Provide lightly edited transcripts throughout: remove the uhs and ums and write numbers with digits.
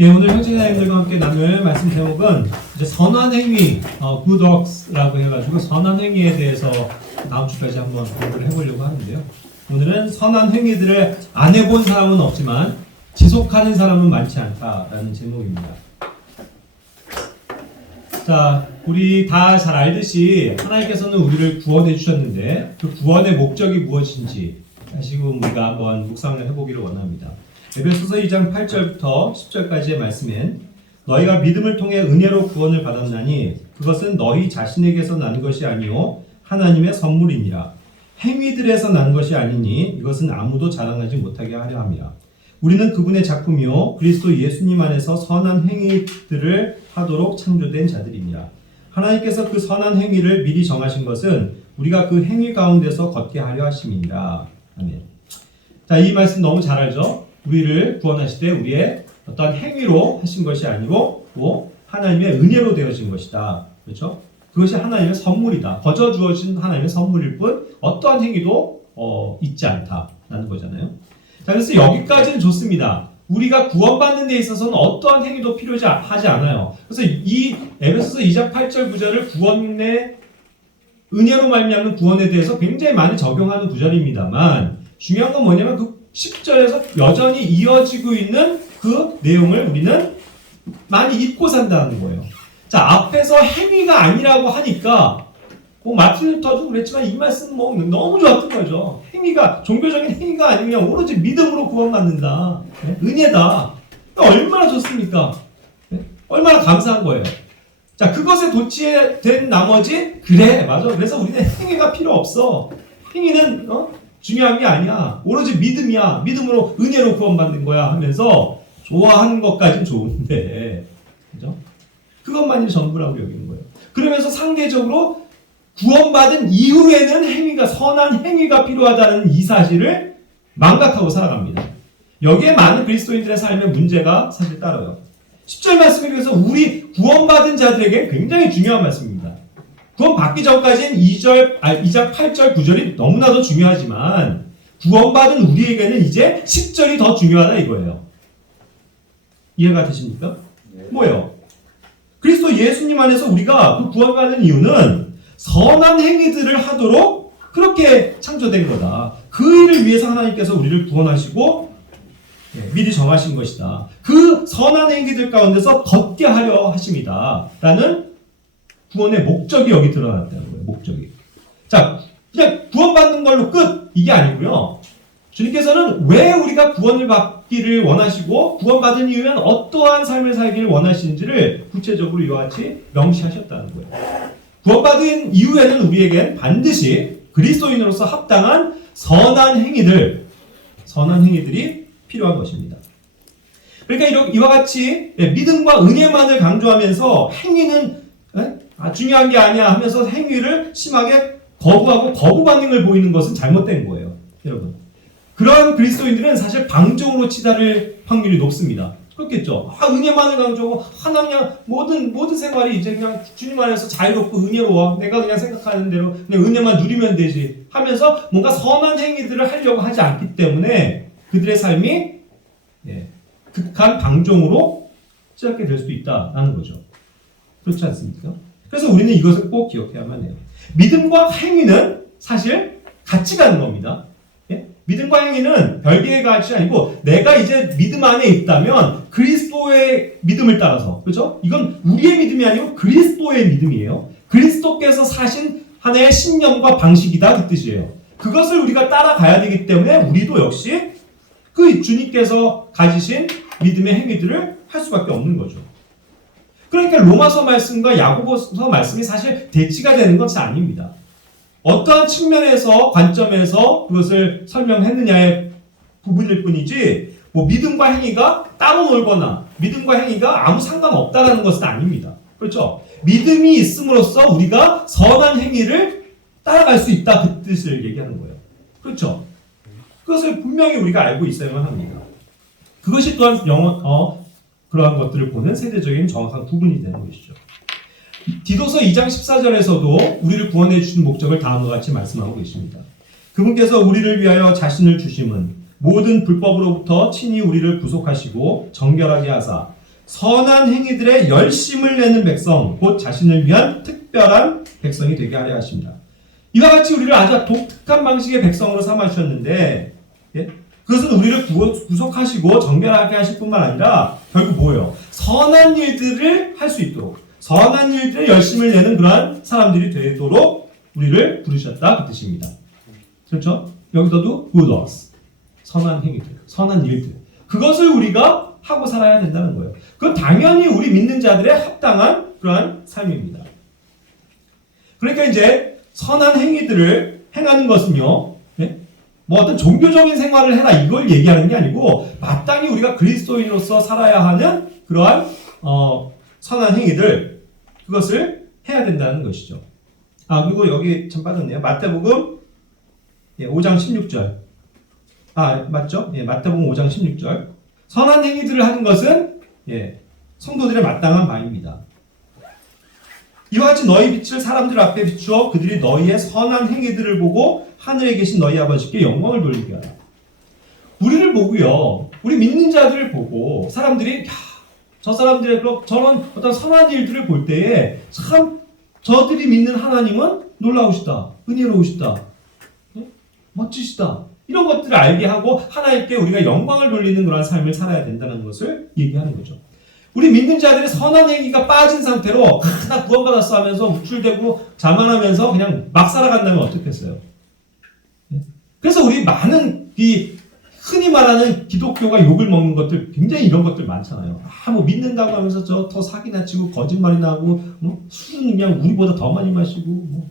예, 오늘 형제자님들과 함께 나눌 말씀 제목은 이제 선한 행위, good works라고 해가지고 선한 행위에 대해서 다음 주까지 한번 공부를 해보려고 하는데요. 오늘은 선한 행위들을 안 해본 사람은 없지만 지속하는 사람은 많지 않다라는 제목입니다. 자, 우리 다 잘 알듯이 하나님께서는 우리를 구원해 주셨는데 그 구원의 목적이 무엇인지 지금 우리가 한번 묵상을 해보기를 원합니다. 에베소서 2장 8절부터 10절까지의 말씀엔 너희가 믿음을 통해 은혜로 구원을 받았나니 그것은 너희 자신에게서 난 것이 아니요 하나님의 선물이니라. 행위들에서 난 것이 아니니 이것은 아무도 자랑하지 못하게 하려 함이라. 우리는 그분의 작품이요 그리스도 예수님 안에서 선한 행위들을 하도록 창조된 자들입니다. 하나님께서 그 선한 행위를 미리 정하신 것은 우리가 그 행위 가운데서 걷게 하려 하심이니라. 아멘. 자, 이 말씀 너무 잘 알죠? 우리를 구원하실 때 우리의 어떤 행위로 하신 것이 아니고 하나님의 은혜로 되어진 것이다. 그렇죠? 그것이 하나님의 선물이다. 거저 주어진 하나님의 선물일 뿐 어떠한 행위도 있지 않다라는 거잖아요. 자, 그래서 여기까지는 좋습니다. 우리가 구원받는 데 있어서는 어떠한 행위도 필요하지 않아요. 그래서 이 에베소서 2장 8절 9절을 구원의 은혜로 말미암는 구원에 대해서 굉장히 많이 적용하는 구절입니다만 중요한 건 뭐냐면 그 10절에서 여전히 이어지고 있는 그 내용을 우리는 많이 잊고 산다는 거예요. 자, 앞에서 행위가 아니라고 하니까 마틴 루터도 그랬지만 이 말씀 너무 좋았던 거죠. 행위가 종교적인 행위가 아니면 오로지 믿음으로 구원받는다. 네? 은혜다. 얼마나 좋습니까? 네? 얼마나 감사한 거예요. 자, 그것에 도취된 나머지 그래 맞아. 그래서 우리는 행위가 필요 없어. 행위는 중요한 게 아니야. 오로지 믿음이야. 믿음으로 은혜로 구원받는 거야 하면서 좋아하는 것까지는 좋은데 그죠? 그것만이 전부라고 여기는 거예요. 그러면서 상대적으로 구원받은 이후에는 행위가 선한 행위가 필요하다는 이 사실을 망각하고 살아갑니다. 여기에 많은 그리스도인들의 삶의 문제가 사실 따라요. 10절 말씀에 그래서 우리 구원받은 자들에게 굉장히 중요한 말씀입니다. 구원받기 전까지는 2장 8절 9절이 너무나도 중요하지만 구원받은 우리에게는 이제 10절이 더 중요하다 이거예요. 이해가 되십니까? 네. 뭐예요? 그리스도 예수님 안에서 우리가 그 구원받은 이유는 선한 행위들을 하도록 그렇게 창조된 거다. 그 일을 위해서 하나님께서 우리를 구원하시고 미리 정하신 것이다. 그 선한 행위들 가운데서 걷게 하려 하십니다. 라는 구원의 목적이 여기 드러났다는 거예요. 목적이. 자, 그냥 구원받는 걸로 끝! 이게 아니고요. 주님께서는 왜 우리가 구원을 받기를 원하시고 구원받은 이후엔 어떠한 삶을 살기를 원하시는지를 구체적으로 이와 같이 명시하셨다는 거예요. 구원받은 이후에는 우리에겐 반드시 그리스도인으로서 합당한 선한 행위들이 필요한 것입니다. 그러니까 이와 같이 믿음과 은혜만을 강조하면서 행위는 중요한 게 아니야 하면서 행위를 심하게 거부하고 거부 반응을 보이는 것은 잘못된 거예요. 여러분. 그런 그리스도인들은 사실 방종으로 치달을 확률이 높습니다. 그렇겠죠. 은혜만을 강조하고 그냥 모든 생활이 이제 그냥 주님 안에서 자유롭고 은혜로워. 내가 그냥 생각하는 대로 그냥 은혜만 누리면 되지 하면서 뭔가 선한 행위들을 하려고 하지 않기 때문에 그들의 삶이 극한 방종으로 시작게 될 수도 있다라는 거죠. 그렇지 않습니까? 그래서 우리는 이것을 꼭 기억해야만 해요. 믿음과 행위는 사실 같이 가는 겁니다. 믿음과 행위는 별개의 가치가 아니고 내가 이제 믿음 안에 있다면 그리스도의 믿음을 따라서 그렇죠? 이건 우리의 믿음이 아니고 그리스도의 믿음이에요. 그리스도께서 사신 하나의 신념과 방식이다 그 뜻이에요. 그것을 우리가 따라가야 되기 때문에 우리도 역시 그 주님께서 가지신 믿음의 행위들을 할 수밖에 없는 거죠. 그러니까 로마서 말씀과 야고보서 말씀이 사실 대치가 되는 것은 아닙니다. 어떠한 측면에서 관점에서 그것을 설명했느냐의 부분일 뿐이지 믿음과 행위가 따로 놀거나 믿음과 행위가 아무 상관없다라는 것은 아닙니다. 그렇죠? 믿음이 있음으로써 우리가 선한 행위를 따라갈 수 있다 그 뜻을 얘기하는 거예요. 그렇죠? 그것을 분명히 우리가 알고 있어야만 합니다. 그것이 또한 그러한 것들을 보는 세대적인 정확한 구분이 되는 것이죠. 디도서 2장 14절에서도 우리를 구원해 주신 목적을 다음과 같이 말씀하고 계십니다. 그분께서 우리를 위하여 자신을 주심은 모든 불법으로부터 친히 우리를 구속하시고 정결하게 하사 선한 행위들에 열심을 내는 백성, 곧 자신을 위한 특별한 백성이 되게 하려 하십니다. 이와 같이 우리를 아주 독특한 방식의 백성으로 삼아주셨는데, 예? 그것은 우리를 구속하시고 정결하게 하실 뿐만 아니라 결국 뭐예요? 선한 일들을 할 수 있도록, 선한 일들에 열심을 내는 그러한 사람들이 되도록 우리를 부르셨다 그 뜻입니다. 그렇죠? 여기서도 good works, 선한 행위들, 선한 일들, 그것을 우리가 하고 살아야 된다는 거예요. 그건 당연히 우리 믿는 자들의 합당한 그러한 삶입니다. 그러니까 이제 선한 행위들을 행하는 것은요, 예? 뭐 어떤 종교적인 생활을 해라 이걸 얘기하는 게 아니고 마땅히 우리가 그리스도인으로서 살아야 하는 그러한 선한 행위들, 그것을 해야 된다는 것이죠. 그리고 여기 참 빠졌네요. 마태복음 5장 16절. 맞죠? 마태복음 5장 16절. 선한 행위들을 하는 것은 성도들의 마땅한 바입니다. 이와 같이 너희 빛을 사람들 앞에 비추어 그들이 너희의 선한 행위들을 보고 하늘에 계신 너희 아버지께 영광을 돌리게 하라. 우리를 보고요, 우리 믿는 자들을 보고 사람들이 저 사람들의 저런 어떤 선한 일들을 볼 때에 참 저들이 믿는 하나님은 놀라우시다, 은혜로우시다, 멋지시다, 이런 것들을 알게 하고 하나님께 우리가 영광을 돌리는 그런 삶을 살아야 된다는 것을 얘기하는 거죠. 우리 믿는 자들의 선한 행위가 빠진 상태로 나 구원받았어 하면서 우쭐대고 자만하면서 그냥 막 살아간다면 어떻겠어요? 그래서 우리 많은 흔히 말하는 기독교가 욕을 먹는 것들, 굉장히 이런 것들 많잖아요. 뭐 믿는다고 하면서 더 사기나 치고 거짓말이나 하고, 술은 그냥 우리보다 더 많이 마시고,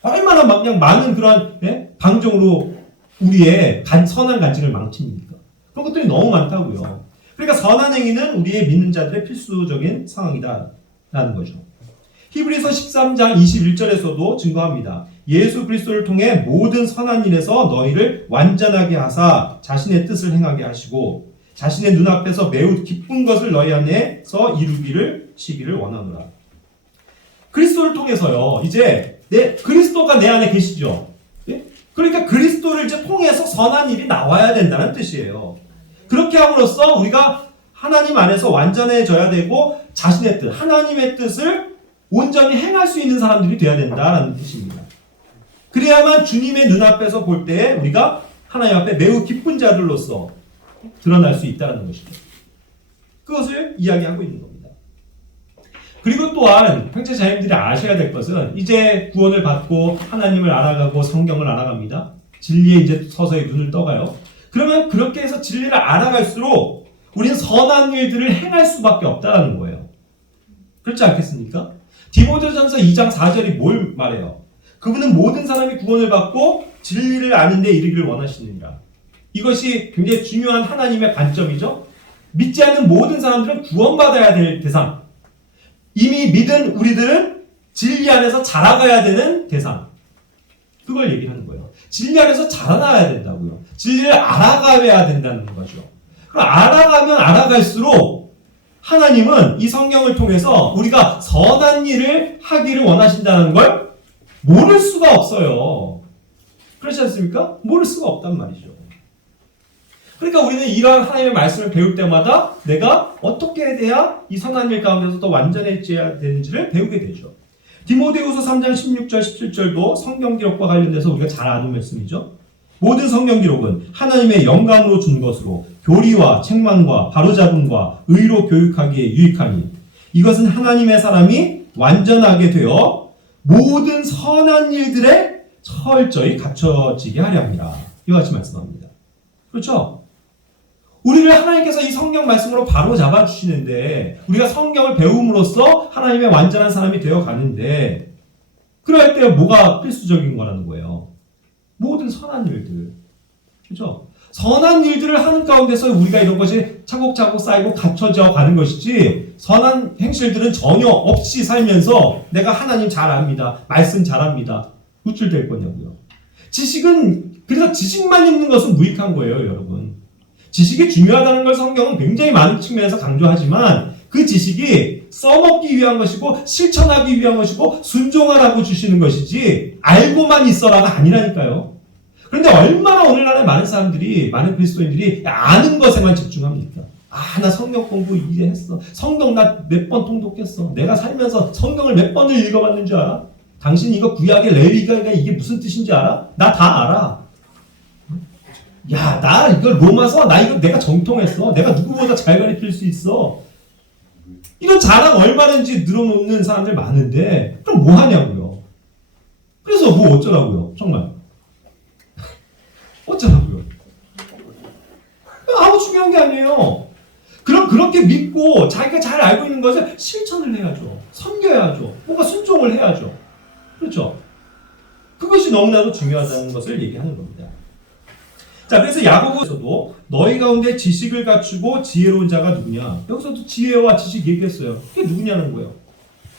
얼마나 그냥 많은 그런 방종으로 우리의 선한 간증을 망칩니까? 그런 것들이 너무 많다고요. 그러니까 선한 행위는 우리의 믿는 자들의 필수적인 상황이다라는 거죠. 히브리서 13장 21절에서도 증거합니다. 예수 그리스도를 통해 모든 선한 일에서 너희를 완전하게 하사 자신의 뜻을 행하게 하시고 자신의 눈앞에서 매우 기쁜 것을 너희 안에서 이루기를 시기를 원하노라. 그리스도를 통해서요, 이제 그리스도가 내 안에 계시죠. 그러니까 그리스도를 이제 통해서 선한 일이 나와야 된다는 뜻이에요. 그렇게 함으로써 우리가 하나님 안에서 완전해져야 되고 자신의 뜻, 하나님의 뜻을 온전히 행할 수 있는 사람들이 되어야 된다는 뜻입니다. 그래야만 주님의 눈앞에서 볼 때 우리가 하나님 앞에 매우 기쁜 자들로서 드러날 수 있다는 것이죠. 그것을 이야기하고 있는 겁니다. 그리고 또한 형제 자매님들이 아셔야 될 것은 이제 구원을 받고 하나님을 알아가고 성경을 알아갑니다. 진리에 이제 서서히 눈을 떠가요. 그러면 그렇게 해서 진리를 알아갈수록 우리는 선한 일들을 행할 수밖에 없다는 거예요. 그렇지 않겠습니까? 디모데전서 2장 4절이 뭘 말해요? 그분은 모든 사람이 구원을 받고 진리를 아는 데 이르기를 원하시느니라. 이것이 굉장히 중요한 하나님의 관점이죠. 믿지 않는 모든 사람들은 구원받아야 될 대상, 이미 믿은 우리들은 진리 안에서 자라가야 되는 대상, 그걸 얘기하는 거예요. 진리 안에서 자라나야 된다고요. 진리를 알아가야 된다는 거죠. 그럼 알아가면 알아갈수록 하나님은 이 성경을 통해서 우리가 선한 일을 하기를 원하신다는 걸 모를 수가 없어요. 그렇지 않습니까? 모를 수가 없단 말이죠. 그러니까 우리는 이러한 하나님의 말씀을 배울 때마다 내가 어떻게 해야 이 선한 일 가운데서 더 완전해져야 되는지를 배우게 되죠. 디모데후서 3장 16절 17절도 성경 기록과 관련돼서 우리가 잘 아는 말씀이죠. 모든 성경 기록은 하나님의 영감으로 준 것으로 교리와 책망과 바로잡음과 의로 교육하기에 유익하니 이것은 하나님의 사람이 완전하게 되어 모든 선한 일들에 철저히 갖춰지게 하려 합니다. 이와 같이 말씀합니다. 그렇죠? 우리를 하나님께서 이 성경 말씀으로 바로 잡아주시는데 우리가 성경을 배움으로써 하나님의 완전한 사람이 되어 가는데 그럴 때 뭐가 필수적인 거라는 거예요? 모든 선한 일들. 그렇죠? 선한 일들을 하는 가운데서 우리가 이런 것이 차곡차곡 쌓이고 갖춰져 가는 것이지 선한 행실들은 전혀 없이 살면서 내가 하나님 잘 압니다. 말씀 잘 압니다. 우쭐될 거냐고요. 그래서 지식만 있는 것은 무익한 거예요, 여러분. 지식이 중요하다는 걸 성경은 굉장히 많은 측면에서 강조하지만 그 지식이 써먹기 위한 것이고 실천하기 위한 것이고 순종하라고 주시는 것이지 알고만 있어라가 아니라니까요. 그런데 얼마나 오늘날의 많은 사람들이, 많은 그리스도인들이 아는 것에만 집중합니까? 나 성경 공부 이제 했어. 성경 나 몇 번 통독했어. 내가 살면서 성경을 몇 번을 읽어봤는 줄 알아? 당신 이거 구약의 레위기가 이게 무슨 뜻인지 알아? 나 다 알아. 야, 나 이거 로마서 나 이거 내가 정통했어. 내가 누구보다 잘 가르칠 수 있어. 이런 자랑 얼마든지 늘어놓는 사람들 많은데 그럼 뭐 하냐고요. 그래서 뭐 어쩌라고요. 정말 어쩌라고요. 아무 중요한 게 아니에요. 그럼 그렇게 믿고 자기가 잘 알고 있는 것을 실천을 해야죠. 섬겨야죠. 뭔가 순종을 해야죠. 그렇죠? 그것이 너무나도 중요하다는 것을 얘기하는 겁니다. 자, 그래서 야고보에서도 너희 가운데 지식을 갖추고 지혜로운 자가 누구냐? 여기서도 지혜와 지식 얘기했어요. 그게 누구냐는 거예요.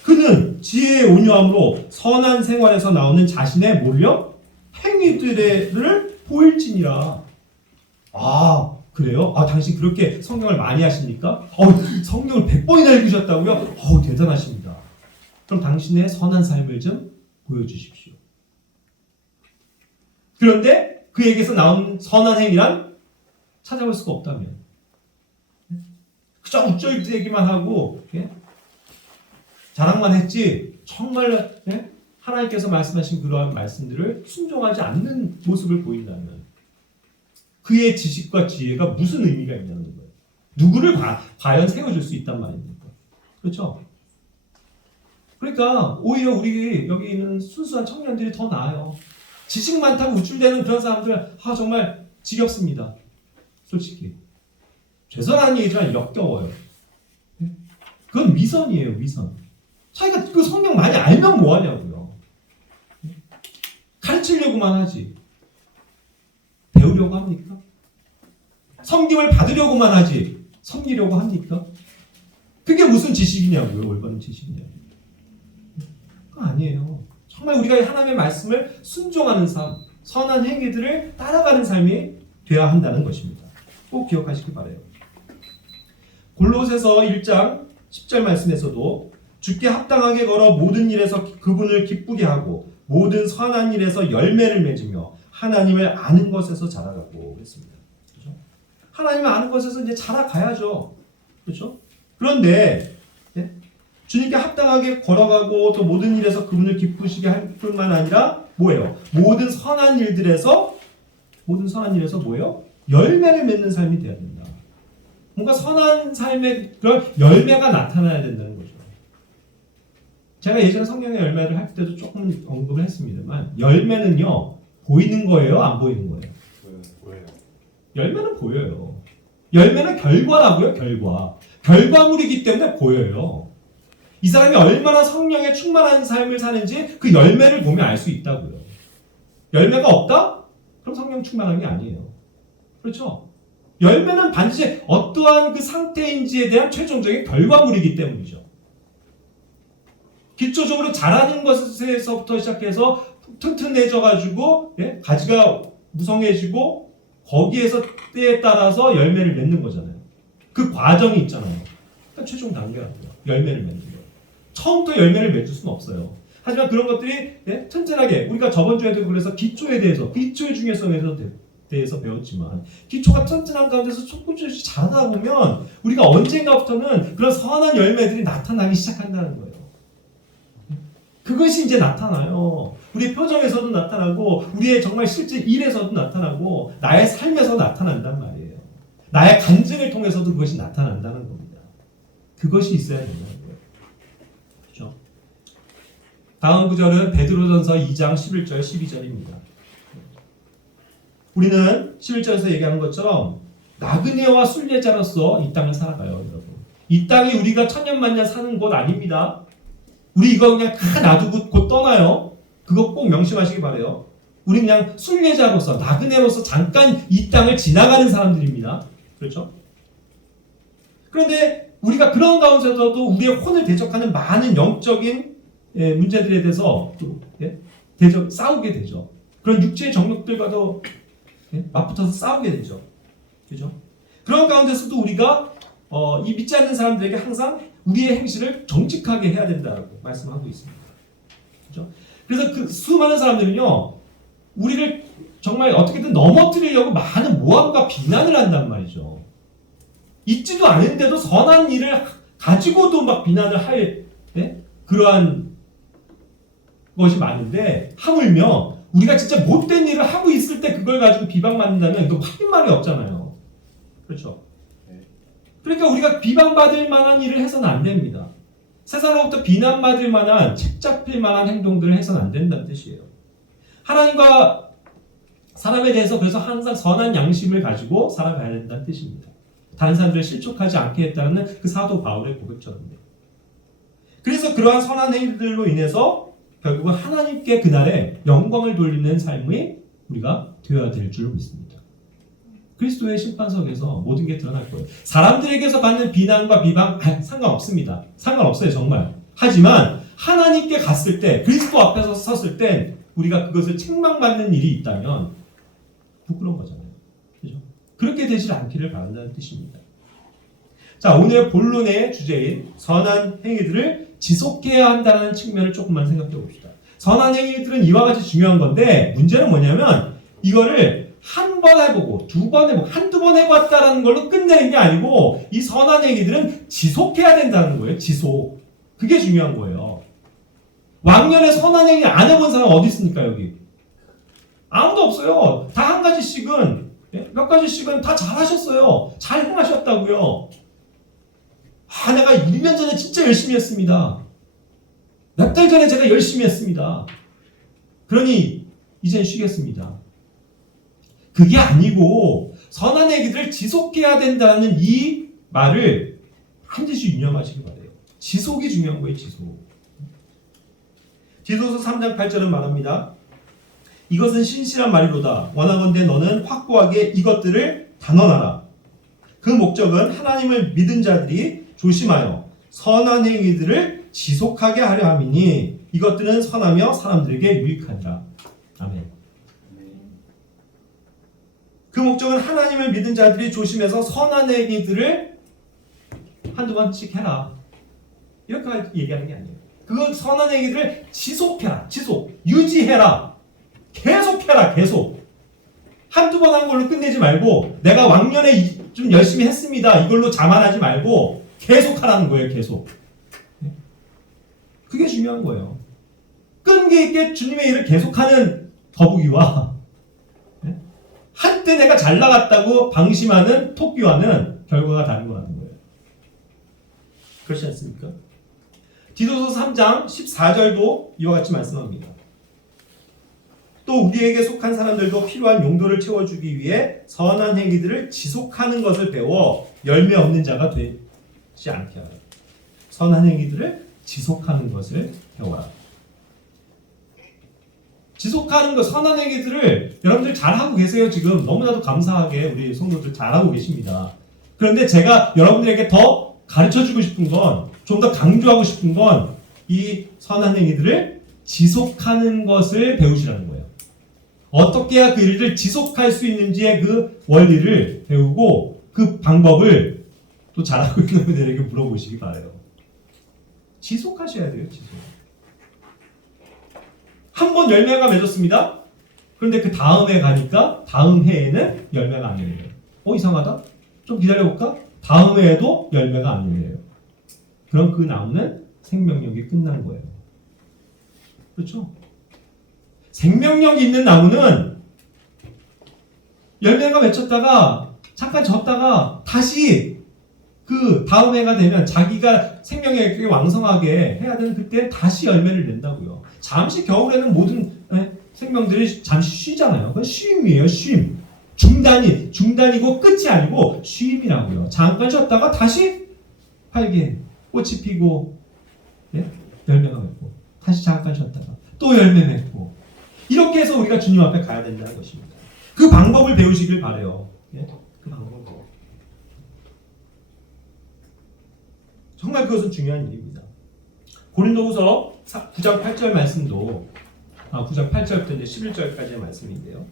그는 지혜의 온유함으로 선한 생활에서 나오는 자신의 뭐요? 행위들을 보일지니라. 그래요? 당신 그렇게 성경을 많이 하십니까? 성경을 100번이나 읽으셨다고요? 대단하십니다. 그럼 당신의 선한 삶을 좀 보여주십시오. 그런데 그에게서 나온 선한 행위란 찾아볼 수가 없다면 그저 우쭐대기만 하고 자랑만 했지 정말로 하나님께서 말씀하신 그러한 말씀들을 순종하지 않는 모습을 보인다면 그의 지식과 지혜가 무슨 의미가 있냐는 거예요. 누구를 과연 세워줄 수 있단 말입니까? 그렇죠? 그러니까 오히려 우리 여기 있는 순수한 청년들이 더 나아요. 지식 많다고 우쭐대는 그런 사람들 정말 지겹습니다. 솔직히. 죄송한 얘기지만 역겨워요. 그건 위선이에요. 위선. 자기가 그 성경 많이 알면 뭐하냐고요. 가르치려고만 하지. 배우려고 합니까? 섬김을 받으려고만 하지. 섬기려고 합니까? 그게 무슨 지식이냐고요. 올바른 지식이냐고요. 그거 아니에요. 정말 우리가 하나님의 말씀을 순종하는 삶, 선한 행위들을 따라가는 삶이 되어야 한다는 것입니다. 꼭 기억하시기 바라요. 골로새서 1장 10절 말씀에서도 주께 합당하게 걸어 모든 일에서 그분을 기쁘게 하고 모든 선한 일에서 열매를 맺으며 하나님을 아는 것에서 자라가고 했습니다. 그렇죠? 하나님을 아는 것에서 이제 자라가야죠. 그렇죠? 그런데 주님께 합당하게 걸어가고 또 모든 일에서 그분을 기쁘시게 할 뿐만 아니라 뭐예요? 모든 선한 일에서 뭐예요? 열매를 맺는 삶이 되어야 된다. 뭔가 선한 삶의 그런 열매가 나타나야 된다는 거죠. 제가 예전에 성경의 열매를 할 때도 조금 언급을 했습니다만 열매는요 보이는 거예요? 안 보이는 거예요? 보여요. 열매는 보여요. 열매는 결과라고요. 결과물이기 때문에 보여요. 이 사람이 얼마나 성령에 충만한 삶을 사는지 그 열매를 보면 알 수 있다고요. 열매가 없다? 그럼 성령 충만한 게 아니에요. 그렇죠? 열매는 반드시 어떠한 그 상태인지에 대한 최종적인 결과물이기 때문이죠. 기초적으로 자라는 것에서부터 시작해서 튼튼해져가지고 가지가 무성해지고 거기에서 때에 따라서 열매를 맺는 거잖아요. 그 과정이 있잖아요. 그러니까 최종 단계라고요. 열매를 맺는 거예요. 처음부터 열매를 맺을 수는 없어요. 하지만 그런 것들이 튼튼하게 우리가 저번 주에도 그래서 기초에 대해서 기초의 중요성에 대해서 배웠지만 기초가 튼튼한 가운데서 조금씩 자라다 보면 우리가 언젠가부터는 그런 선한 열매들이 나타나기 시작한다는 거예요. 그것이 이제 나타나요. 우리의 표정에서도 나타나고 우리의 정말 실제 일에서도 나타나고 나의 삶에서 나타난단 말이에요. 나의 간증을 통해서도 그것이 나타난다는 겁니다. 그것이 있어야 된다는 거예요. 그렇죠? 다음 구절은 베드로전서 2장 11절 12절입니다. 우리는 11절에서 얘기하는 것처럼 나그네와 순례자로서 이 땅을 살아가요. 여러분. 이 땅이 우리가 천년만년 사는 곳 아닙니다. 우리 이거 그냥 다 놔두고 곧 떠나요. 그거 꼭 명심하시기 바라요. 우리 그냥 순례자로서 나그네로서 잠깐 이 땅을 지나가는 사람들입니다. 그렇죠? 그런데 우리가 그런 가운데서도 우리의 혼을 대적하는 많은 영적인 문제들에 대해서 싸우게 되죠. 그런 육체의 정욕들과도 맞붙어서 싸우게 되죠. 그죠? 그런 가운데서도 우리가 이 믿지 않는 사람들에게 항상 우리의 행실을 정직하게 해야 된다고 말씀하고 있습니다. 그죠? 그래서 그 수많은 사람들은요, 우리를 정말 어떻게든 넘어뜨리려고 많은 모함과 비난을 한단 말이죠. 있지도 않은데도 선한 일을 가지고도 막 비난을 할 그러한 것이 많은데, 하물며 우리가 진짜 못된 일을 하고 있을 때 그걸 가지고 비방받는다면 이거 할 말이 없잖아요. 그렇죠? 그러니까 우리가 비방받을 만한 일을 해서는 안 됩니다. 세상으로부터 비난받을 만한, 책 잡힐 만한 행동들을 해서는 안 된다는 뜻이에요. 하나님과 사람에 대해서 그래서 항상 선한 양심을 가지고 살아가야 된다는 뜻입니다. 다른 사람들을 실족하지 않게 했다는 그 사도 바울의 고백처럼요. 그래서 그러한 선한 행위들로 인해서 결국은 하나님께 그날에 영광을 돌리는 삶이 우리가 되어야 될 줄로 믿습니다. 그리스도의 심판석에서 모든 게 드러날 거예요. 사람들에게서 받는 비난과 비방 상관없습니다. 상관없어요, 정말. 하지만 하나님께 갔을 때, 그리스도 앞에서 섰을 때 우리가 그것을 책망받는 일이 있다면 부끄러운 거잖아요. 그죠? 그렇게 되지 않기를 바란다는 뜻입니다. 자, 오늘 본론의 주제인 선한 행위들을 지속해야 한다는 측면을 조금만 생각해 봅시다. 선한 행위들은 이와 같이 중요한 건데, 문제는 뭐냐면 이거를 한 번 해보고 두 번 해보고 한두 번 해봤다라는 걸로 끝내는 게 아니고, 이 선한 행위들은 지속해야 된다는 거예요. 지속. 그게 중요한 거예요. 왕년에 선한 행위 안 해본 사람 어디 있습니까, 여기? 아무도 없어요. 다 한 가지씩은, 몇 가지씩은 다 잘하셨어요. 잘 행하셨다고요. 내가 1년 전에 진짜 열심히 했습니다. 몇 달 전에 제가 열심히 했습니다. 그러니 이젠 쉬겠습니다. 그게 아니고 선한 행위들을 지속해야 된다는 이 말을 반드시 유념하시기 바라요. 지속이 중요한 거예요. 지속. 디도서 3장 8절은 말합니다. 이것은 신실한 말이로다. 원하건대 너는 확고하게 이것들을 단언하라. 그 목적은 하나님을 믿은 자들이 조심하여 선한 행위들을 지속하게 하려 함이니 이것들은 선하며 사람들에게 유익하니라. 아멘. 그 목적은 하나님을 믿은 자들이 조심해서 선한 행위들을 한두 번씩 해라. 이렇게 얘기하는 게 아니에요. 그 선한 행위들을 지속해라. 지속. 유지해라. 계속해라. 계속. 한두 번 한 걸로 끝내지 말고, 내가 왕년에 좀 열심히 했습니다, 이걸로 자만하지 말고 계속 하라는 거예요. 계속. 그게 중요한 거예요. 끈기 있게 주님의 일을 계속하는 거북이와 한때 내가 잘 나갔다고 방심하는 토끼와는 결과가 다른 거라는 거예요. 그렇지 않습니까? 디도서 3장 14절도 이와 같이 말씀합니다. 또 우리에게 속한 사람들도 필요한 용도를 채워주기 위해 선한 행위들을 지속하는 것을 배워 열매 없는 자가 되지 않게 하라. 선한 행위들을 지속하는 것을 배워라. 지속하는 것, 선한 행위들을 여러분들 잘하고 계세요. 지금 너무나도 감사하게 우리 성도들 잘하고 계십니다. 그런데 제가 여러분들에게 더 가르쳐주고 싶은 건, 좀 더 강조하고 싶은 건 이 선한 행위들을 지속하는 것을 배우시라는 거예요. 어떻게 해야 그 일을 지속할 수 있는지의 그 원리를 배우고 그 방법을 또 잘하고 있는 분들에게 물어보시기 바라요. 지속하셔야 돼요. 지속. 한 번 열매가 맺었습니다. 그런데 그 다음에 가니까 다음 해에는 열매가 안 열려요. 이상하다? 좀 기다려볼까? 다음 해에도 열매가 안 열려요. 그럼 그 나무는 생명력이 끝난 거예요. 그렇죠? 생명력 있는 나무는 열매가 맺혔다가 잠깐 졌다가 다시 그 다음 해가 되면 자기가 생명력이 왕성하게 해야 되는 그때 다시 열매를 낸다고요. 잠시 겨울에는 모든 생명들이 잠시 쉬잖아요. 그건 쉼이에요. 쉼. 중단이고 끝이 아니고 쉼이라고요. 잠깐 쉬었다가 다시 활기, 꽃이 피고 열매가 맺고 다시 잠깐 쉬었다가 또 열매 맺고 이렇게 해서 우리가 주님 앞에 가야 된다는 것입니다. 그 방법을 배우시길 바라요. 그 방법을. 정말 그것은 중요한 일입니다. 고린도후서 9장 8절 말씀도 9장 8절부터 이제 11절까지의 말씀인데요.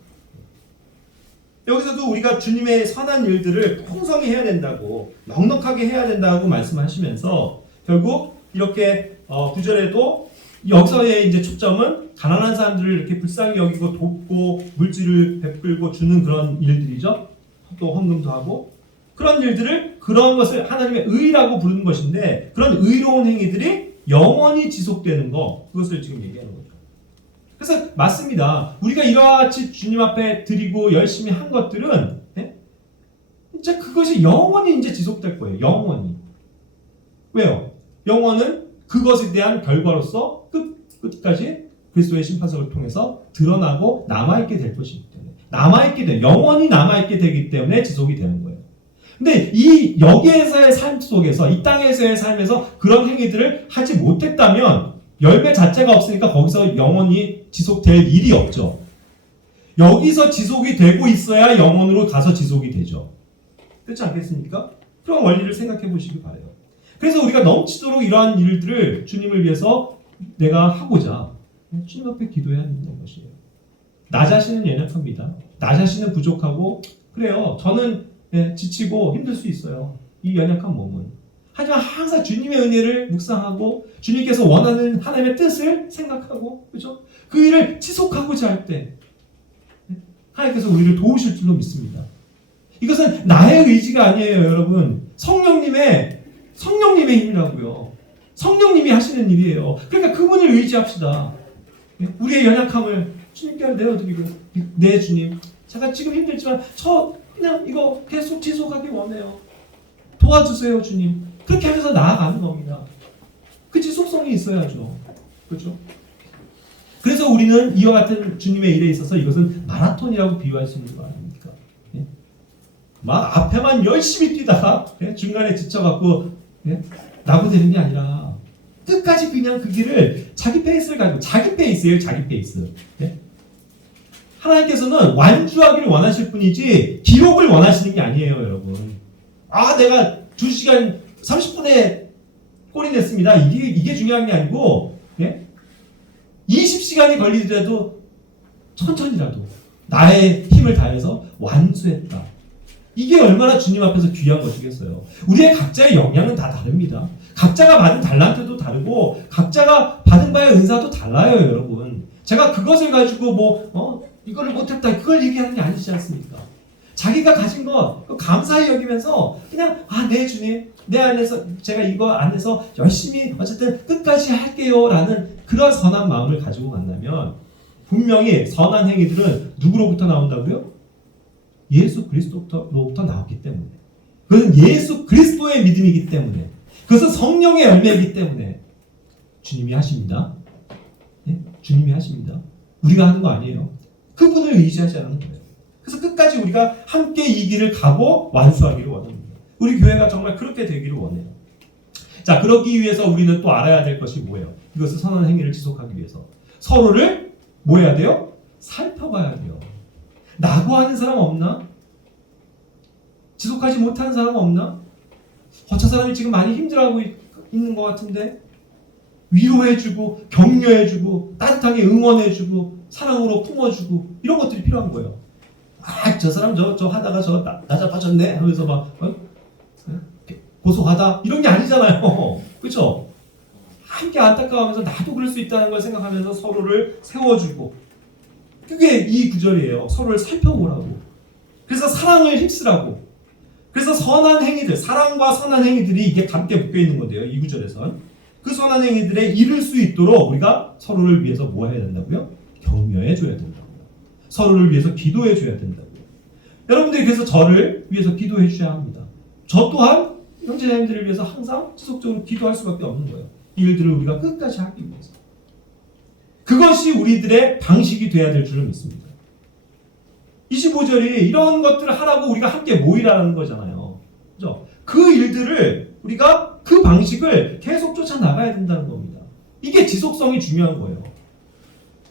여기서도 우리가 주님의 선한 일들을 풍성히 해야 된다고, 넉넉하게 해야 된다고 말씀하시면서 결국 이렇게 9절에도 여기서의 이제 초점은 가난한 사람들을 이렇게 불쌍히 여기고 돕고 물질을 베풀고 주는 그런 일들이죠. 또 헌금도 하고 그런 일들을, 그런 것을 하나님의 의라고 부르는 것인데, 그런 의로운 행위들이 영원히 지속되는 거, 그것을 지금 얘기하는 거죠. 그래서 맞습니다. 우리가 이와 같이 주님 앞에 드리고 열심히 한 것들은 이제 그것이 영원히 이제 지속될 거예요. 영원히. 왜요? 영원은 그것에 대한 결과로서 끝까지 그리스도의 심판석을 통해서 드러나고 남아있게 될 것이기 때문에, 영원히 남아있게 되기 때문에 지속이 되는 거예요. 근데 이 여기에서의 삶 속에서, 이 땅에서의 삶에서 그런 행위들을 하지 못했다면 열매 자체가 없으니까 거기서 영원히 지속될 일이 없죠. 여기서 지속이 되고 있어야 영원으로 가서 지속이 되죠. 그렇지 않겠습니까? 그런 원리를 생각해 보시기 바라요. 그래서 우리가 넘치도록 이러한 일들을 주님을 위해서 내가 하고자 주님 앞에 기도해야 하는 것이에요. 나 자신은 연약합니다. 나 자신은 부족하고, 그래요. 저는 지치고 힘들 수 있어요. 이 연약한 몸은. 하지만 항상 주님의 은혜를 묵상하고 주님께서 원하는 하나님의 뜻을 생각하고, 그죠? 그 일을 지속하고자 할 때 하나님께서 우리를 도우실 줄로 믿습니다. 이것은 나의 의지가 아니에요, 여러분. 성령님의 힘이라고요. 성령님이 하시는 일이에요. 그러니까 그분을 의지합시다. 우리의 연약함을 주님께 내어드리고, 네 주님, 제가 지금 힘들지만 저 그냥 이거 계속 지속하기 원해요. 도와주세요, 주님. 그렇게 하면서 나아가는 겁니다. 그 지속성이 있어야죠. 그렇죠? 그래서 우리는 이와 같은 주님의 일에 있어서 이것은 마라톤이라고 비유할 수 있는 거 아닙니까? 막 앞에만 열심히 뛰다가 중간에 지쳐갖고 나고되는 게 아니라 끝까지 그냥 그 길을 자기 페이스를 가지고, 자기 페이스예요, 자기 페이스. 하나님께서는 완주하기를 원하실 뿐이지 기록을 원하시는 게 아니에요, 여러분. 내가 2시간 30분에 골이 냈습니다. 이게 중요한 게 아니고 20시간이 걸리더라도 천천히라도 나의 힘을 다해서 완수했다. 이게 얼마나 주님 앞에서 귀한 것이겠어요. 우리의 각자의 역량은 다 다릅니다. 각자가 받은 달란트도 다르고 각자가 받은 바의 은사도 달라요, 여러분. 제가 그것을 가지고 이거를 못했다, 그걸 얘기하는 게 아니지 않습니까? 자기가 가진 것 감사히 여기면서 그냥 네 주님, 내 안에서 제가 이거 안에서 열심히 어쨌든 끝까지 할게요 라는 그런 선한 마음을 가지고 간다면 분명히 선한 행위들은 누구로부터 나온다고요? 예수 그리스도로부터 나왔기 때문에, 그것은 예수 그리스도의 믿음이기 때문에, 그것은 성령의 열매이기 때문에 주님이 하십니다. 주님이 하십니다. 우리가 하는 거 아니에요. 그분을 의지하자는 거예요. 그래서 끝까지 우리가 함께 이 길을 가고 완수하기를 원합니다. 우리 교회가 정말 그렇게 되기를 원해요. 자, 그러기 위해서 우리는 또 알아야 될 것이 뭐예요? 이것을 선한 행위를 지속하기 위해서 서로를 뭐 해야 돼요? 살펴봐야 돼요. 낙오하는 사람 없나? 지속하지 못하는 사람 없나? 저 사람이 지금 많이 힘들어하고 있는 것 같은데, 위로해주고 격려해주고 따뜻하게 응원해주고 사랑으로 품어주고 이런 것들이 필요한 거예요. 저 사람 저 하다가 나자빠졌네 하면서 막 고소하다 이런 게 아니잖아요. 그렇죠? 함께 안타까워하면서 나도 그럴 수 있다는 걸 생각하면서 서로를 세워주고, 그게 이 구절이에요. 서로를 살펴보라고. 그래서 사랑을 힘쓰라고. 그래서 선한 행위들, 사랑과 선한 행위들이 이게 함께 묶여 있는 건데요. 이 구절에선 그 선한 행위들에 이를 수 있도록 우리가 서로를 위해서 뭐 해야 된다고요? 격려해 줘야 된다고요. 서로를 위해서 기도해 줘야 된다고요. 여러분들이 그래서 저를 위해서 기도해 주셔야 합니다. 저 또한 형제자매들을 위해서 항상 지속적으로 기도할 수밖에 없는 거예요. 이 일들을 우리가 끝까지 하기 위해서. 그것이 우리들의 방식이 돼야 될 줄을 믿습니다. 25절이 이런 것들을 하라고 우리가 함께 모이라는 거잖아요. 그죠? 그 일들을 우리가 그 방식을 계속 쫓아나가야 된다는 겁니다. 이게 지속성이 중요한 거예요.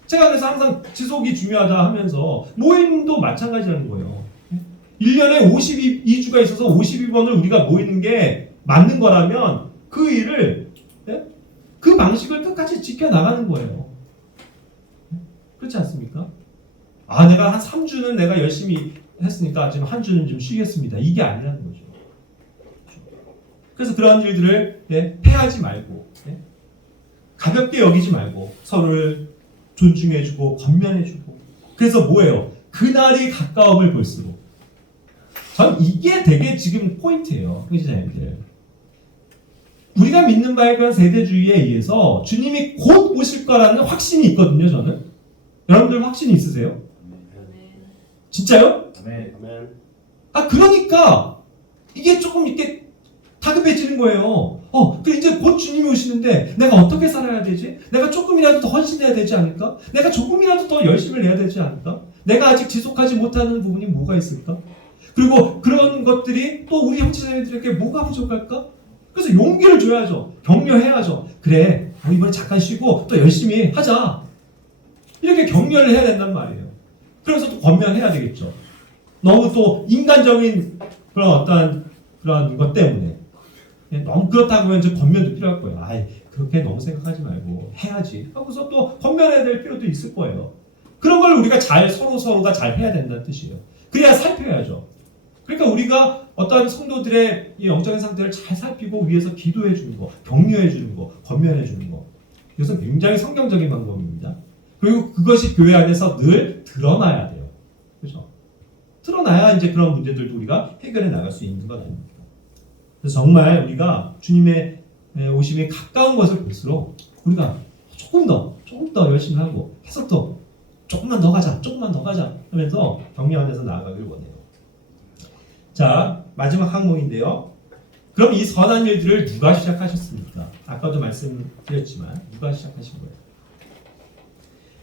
제가 그래서 항상 지속이 중요하다 하면서 모임도 마찬가지라는 거예요. 1년에 52주가 있어서 52번을 우리가 모이는 게 맞는 거라면 그 일을, 그 방식을 끝까지 지켜나가는 거예요. 그렇지 않습니까? 내가 한 3주는 내가 열심히 했으니까 지금 한 주는 좀 쉬겠습니다. 이게 아니라는 거죠. 그래서 그런 일들을 패하지 말고, 가볍게 여기지 말고 서로를 존중해주고 건면해주고. 그래서 뭐예요? 그날이 가까움을 볼수록 전 이게 되게 지금 포인트예요, 형제자매들. 우리가 믿는 바에 대한 세대주의에 의해서 주님이 곧 오실 거라는 확신이 있거든요, 저는. 여러분들 확신이 있으세요? 진짜요? 아멘. 그러니까 이게 조금 이렇게 다급해지는 거예요. 그래 이제 곧 주님이 오시는데 내가 어떻게 살아야 되지? 내가 조금이라도 더 헌신해야 되지 않을까? 내가 조금이라도 더 열심을 내야 되지 않을까? 내가 아직 지속하지 못하는 부분이 뭐가 있을까? 그리고 그런 것들이 또 우리 형제자매들에게 뭐가 부족할까? 그래서 용기를 줘야죠. 격려해야죠. 그래, 이번에 잠깐 쉬고 또 열심히 하자. 이렇게 격려를 해야 된단 말이에요. 그러면서 또 권면해야 되겠죠. 너무 또 인간적인 그런 어떠한 그런 것 때문에 너무 그렇다고 하면 권면도 필요할 거예요. 그렇게 너무 생각하지 말고 해야지 하고서 또 권면해야 될 필요도 있을 거예요. 그런 걸 우리가 서로가 잘 해야 된다는 뜻이에요. 그래야 살펴야죠. 그러니까 우리가 어떠한 성도들의 이 영적인 상태를 잘 살피고 위해서 기도해 주는 거, 격려해 주는 거, 권면해 주는 거. 이것은 굉장히 성경적인 방법입니다. 그리고 그것이 교회 안에서 늘 드러나야 돼요. 그렇죠? 드러나야 이제 그런 문제들도 우리가 해결해 나갈 수 있는 것 아닙니까? 그래서 정말 우리가 주님의 오심이 가까운 것을 볼수록 우리가 조금 더 열심히 하고 해서 또 조금만 더 가자 하면서 격려 안에서 나아가길 원해요. 자, 마지막 항목인데요. 그럼 이 선한 일들을 누가 시작하셨습니까? 아까도 말씀드렸지만 누가 시작하신 거예요?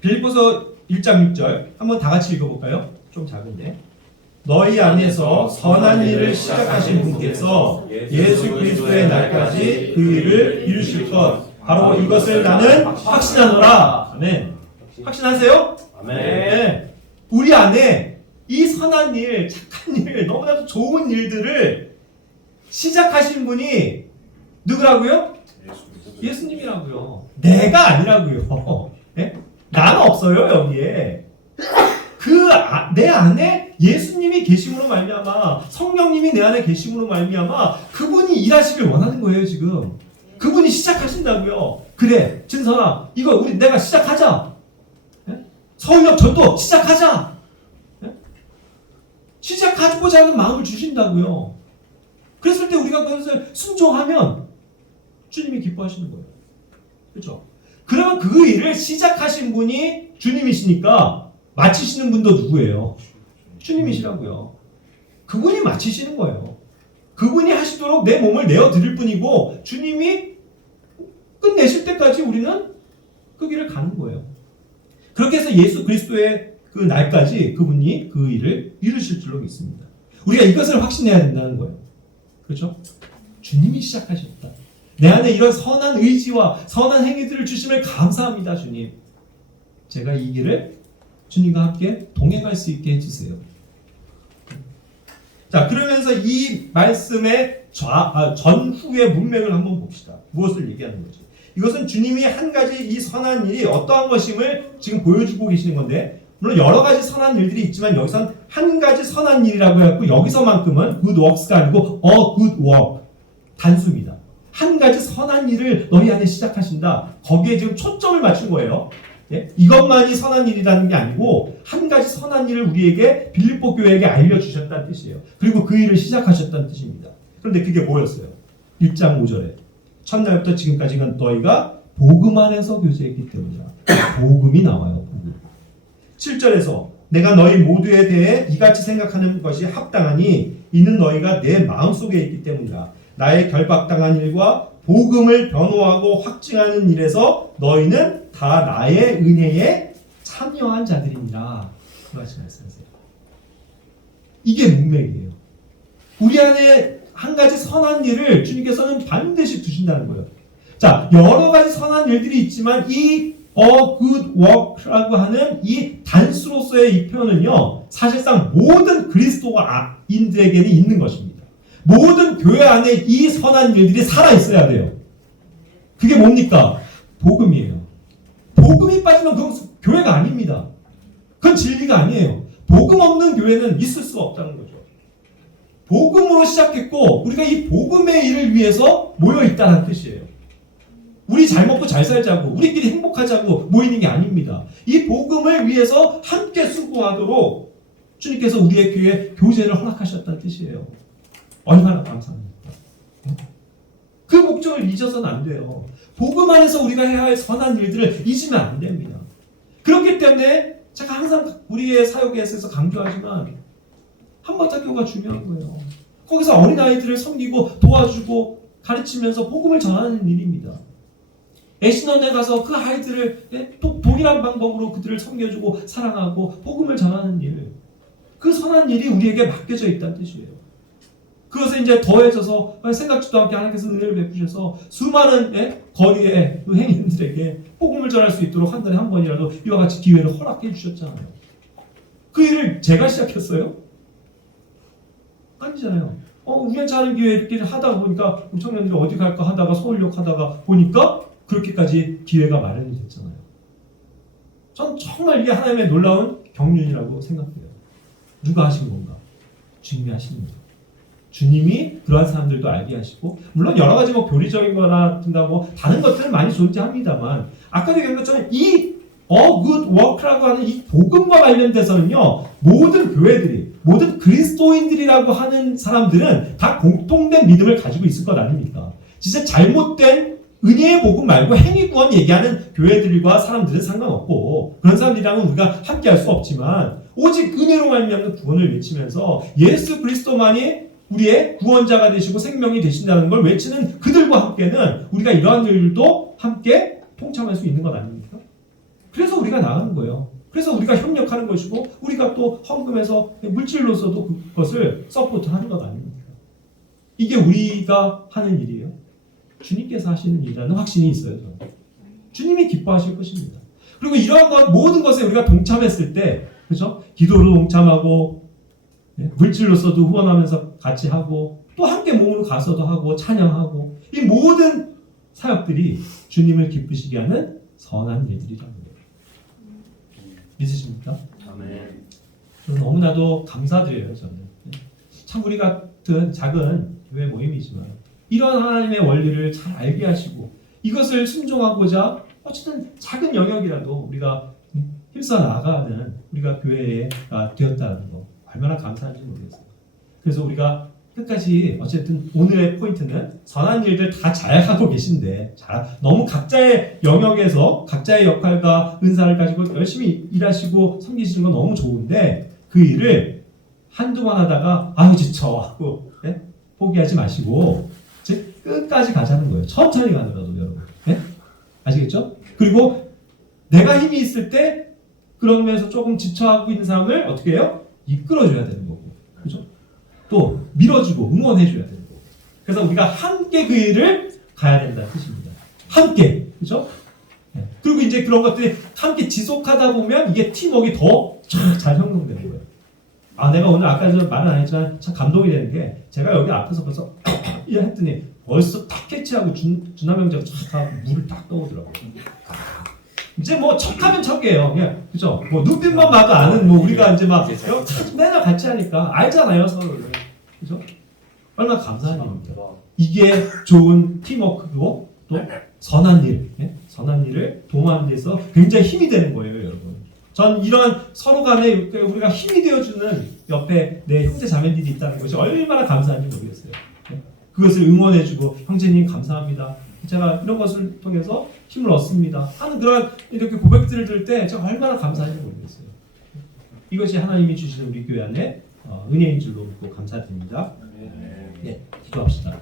빌립보서 1장 6절 한번 다 같이 읽어볼까요? 좀 작은데. 너희 안에서 선한 일을 시작하신 분께서 예수 그리스도의 날까지 그 일을 이루실 것 바로 이것을 나는 확신하노라. 아멘. 확신하세요? 아멘. 네. 우리 안에 이 선한 일, 착한 일, 너무나도 좋은 일들을 시작하신 분이 누구라고요? 예수님이라고요. 내가 아니라고요. 네? 나는 없어요, 여기에. 내 안에 예수님이 계심으로 말미암아, 성령님이 내 안에 계심으로 말미암아 그분이 일하시길 원하는 거예요, 지금. 그분이 시작하신다고요. 그래, 진선아, 이거 내가 시작하자. 네? 서울역 전도 시작하자. 네? 시작하고자 하는 마음을 주신다고요. 그랬을 때 우리가 그것을 순종하면 주님이 기뻐하시는 거예요. 그렇죠? 그러면 그 일을 시작하신 분이 주님이시니까 마치시는 분도 누구예요? 주님이시라고요. 그분이 마치시는 거예요. 그분이 하시도록 내 몸을 내어드릴 뿐이고 주님이 끝내실 때까지 우리는 그 길을 가는 거예요. 그렇게 해서 예수 그리스도의 그 날까지 그분이 그 일을 이루실 줄로 믿습니다. 우리가 이것을 확신해야 된다는 거예요. 그렇죠? 주님이 시작하셨다. 내 안에 이런 선한 의지와 선한 행위들을 주심을 감사합니다, 주님. 제가 이 길을 주님과 함께 동행할 수 있게 해주세요. 자, 그러면서 이 말씀의 전후의 문맥을 한번 봅시다. 무엇을 얘기하는 거지? 이것은 주님이 한 가지 이 선한 일이 어떠한 것임을 지금 보여주고 계시는 건데, 물론 여러 가지 선한 일들이 있지만 여기선 한 가지 선한 일이라고 해갖고 여기서만큼은 good works가 아니고 a good work, 단수입니다. 한 가지 선한 일을 너희 안에 시작하신다. 거기에 지금 초점을 맞춘 거예요. 예? 이것만이 선한 일이라는 게 아니고 한 가지 선한 일을 우리에게 빌립보 교회에게 알려주셨다는 뜻이에요. 그리고 그 일을 시작하셨다는 뜻입니다. 그런데 그게 뭐였어요? 1장 5절에 첫날부터 지금까지가 너희가 복음 안에서 교제했기 때문이라. 복음이 나와요. 복음. 7절에서 내가 너희 모두에 대해 이같이 생각하는 것이 합당하니 이는 너희가 내 마음속에 있기 때문이라. 나의 결박당한 일과 복음을 변호하고 확증하는 일에서 너희는 다 나의 은혜에 참여한 자들이니라. 그 말씀하세요. 이게 문맥이에요. 우리 안에 한 가지 선한 일을 주님께서는 반드시 두신다는 거예요. 자, 여러 가지 선한 일들이 있지만 이 good work라고 하는 이 단수로서의 이 표현은요, 사실상 모든 그리스도인들에게는 있는 것입니다. 모든 교회 안에 이 선한 일들이 살아있어야 돼요. 그게 뭡니까? 복음이에요. 복음이 빠지면 그건 교회가 아닙니다. 그건 진리가 아니에요. 복음 없는 교회는 있을 수가 없다는 거죠. 복음으로 시작했고 우리가 이 복음의 일을 위해서 모여있다는 뜻이에요. 우리 잘 먹고 잘 살자고 우리끼리 행복하자고 모이는 게 아닙니다. 이 복음을 위해서 함께 수고하도록 주님께서 우리의 교회에 교제를 허락하셨다는 뜻이에요. 얼마나 감사합니까? 그 목적을 잊어서는 안 돼요. 복음 안에서 우리가 해야 할 선한 일들을 잊으면 안 됩니다. 그렇기 때문에 제가 항상 우리의 사역에 있어서 강조하지만 한바탕교가 중요한 거예요. 거기서 어린아이들을 섬기고 도와주고 가르치면서 복음을 전하는 일입니다. 애신원에 가서 그 아이들을 또 동일한 방법으로 그들을 섬겨주고 사랑하고 복음을 전하는 일, 그 선한 일이 우리에게 맡겨져 있다는 뜻이에요. 그것에 이제 더해져서 생각지도 않게 하나님께서 은혜를 베푸셔서 수많은 거리의 행인들에게 복음을 전할 수 있도록 한 달에 한 번이라도 이와 같이 기회를 허락해 주셨잖아요. 그 일을 제가 시작했어요? 아니잖아요. 우연치 않은 기회에 이렇게 하다 보니까 우리 청년들이 어디 갈까 하다가 서울역 하다가 보니까 그렇게까지 기회가 마련이 됐잖아요. 전 정말 이게 하나님의 놀라운 경륜이라고 생각해요. 누가 하신 건가? 주님이 하시는 거죠. 주님이 그러한 사람들도 알게 하시고, 물론 여러 가지 교리적인 거나 뭐 다른 것들은 많이 존재합니다만, 아까도 얘기한 것처럼 이 good work라고 하는 이 복음과 관련돼서는요, 모든 교회들이, 모든 그리스도인들이라고 하는 사람들은 다 공통된 믿음을 가지고 있을 것 아닙니까? 진짜 잘못된 은혜의 복음 말고 행위 구원 얘기하는 교회들과 사람들은 상관없고, 그런 사람들이랑은 우리가 함께 할 수 없지만, 오직 은혜로 말미암는 구원을 외치면서 예수 그리스도만이 우리의 구원자가 되시고 생명이 되신다는 걸 외치는 그들과 함께는 우리가 이러한 일도 함께 통참할 수 있는 것 아닙니까? 그래서 우리가 나가는 거예요. 그래서 우리가 협력하는 것이고, 우리가 또 헌금해서 물질로서도 그것을 서포트하는 것 아닙니까? 이게 우리가 하는 일이에요. 주님께서 하시는 일이라는 확신이 있어요. 저는. 주님이 기뻐하실 것입니다. 그리고 이러한 것, 모든 것에 우리가 동참했을 때, 그렇죠? 기도로 동참하고, 물질로서도 후원하면서 같이 하고, 또 함께 몸으로 가서도 하고, 찬양하고, 이 모든 사역들이 주님을 기쁘시게 하는 선한 일들이라는 거예요. 믿으십니까? 아멘. 저는 너무나도 감사드려요. 저는 참 우리 같은 작은 교회 모임이지만 이런 하나님의 원리를 잘 알게 하시고 이것을 순종하고자 어쨌든 작은 영역이라도 우리가 힘써 나가는 우리가 교회가 되었다는 거 얼마나 감사한지 모르겠어요. 그래서 우리가 끝까지 어쨌든 오늘의 포인트는 선한 일들 다 잘하고 계신데 너무 각자의 영역에서 각자의 역할과 은사를 가지고 열심히 일하시고 섬기시는 건 너무 좋은데 그 일을 한두번 하다가 아유 지쳐 하고 포기하지 마시고 끝까지 가자는 거예요. 천천히 가더라도 여러분. 아시겠죠? 그리고 내가 힘이 있을 때 그러면서 조금 지쳐하고 있는 사람을 어떻게 해요? 이끌어줘야 되는 거고. 그렇죠? 또 밀어주고 응원해줘야 되는 거고. 그래서 우리가 함께 그 일을 가야 된다는 뜻입니다. 함께. 그렇죠? 그리고 이제 그런 것들이 함께 지속하다 보면 이게 팀워크가 더 잘 형성되는 거예요. 내가 오늘 아까 저 말은 안 했지만 참 감동이 되는 게 제가 여기 앞에서 벌써 했더니 벌써 딱 캐치하고 준하 형제가 쫙 하고 물을 딱 떠오더라고요. 이제 뭐 척하면 척이에요. 그냥 그죠? 뭐 눈빛만 봐도 아는 우리가 이제 막 매달 같이 하니까 알잖아요 서로를. 그죠? 얼마나 감사한 일입니다. 이게 좋은 팀워크고 또 선한 일, 선한 일을 도모하는 데서 굉장히 힘이 되는 거예요, 여러분. 전 이런 서로 간에 우리가 힘이 되어주는 옆에 내 형제 자매들이 있다는 것이 얼마나 감사한지 모르겠어요. 그것을 응원해주고 형제님 감사합니다. 제가 이런 것을 통해서 힘을 얻습니다. 하는 그런 이렇게 고백들을 들을 때 제가 얼마나 감사한지 모르겠어요. 이것이 하나님이 주시는 우리 교회 안에 은혜인 줄로 믿고 감사드립니다. 네, 기도합시다.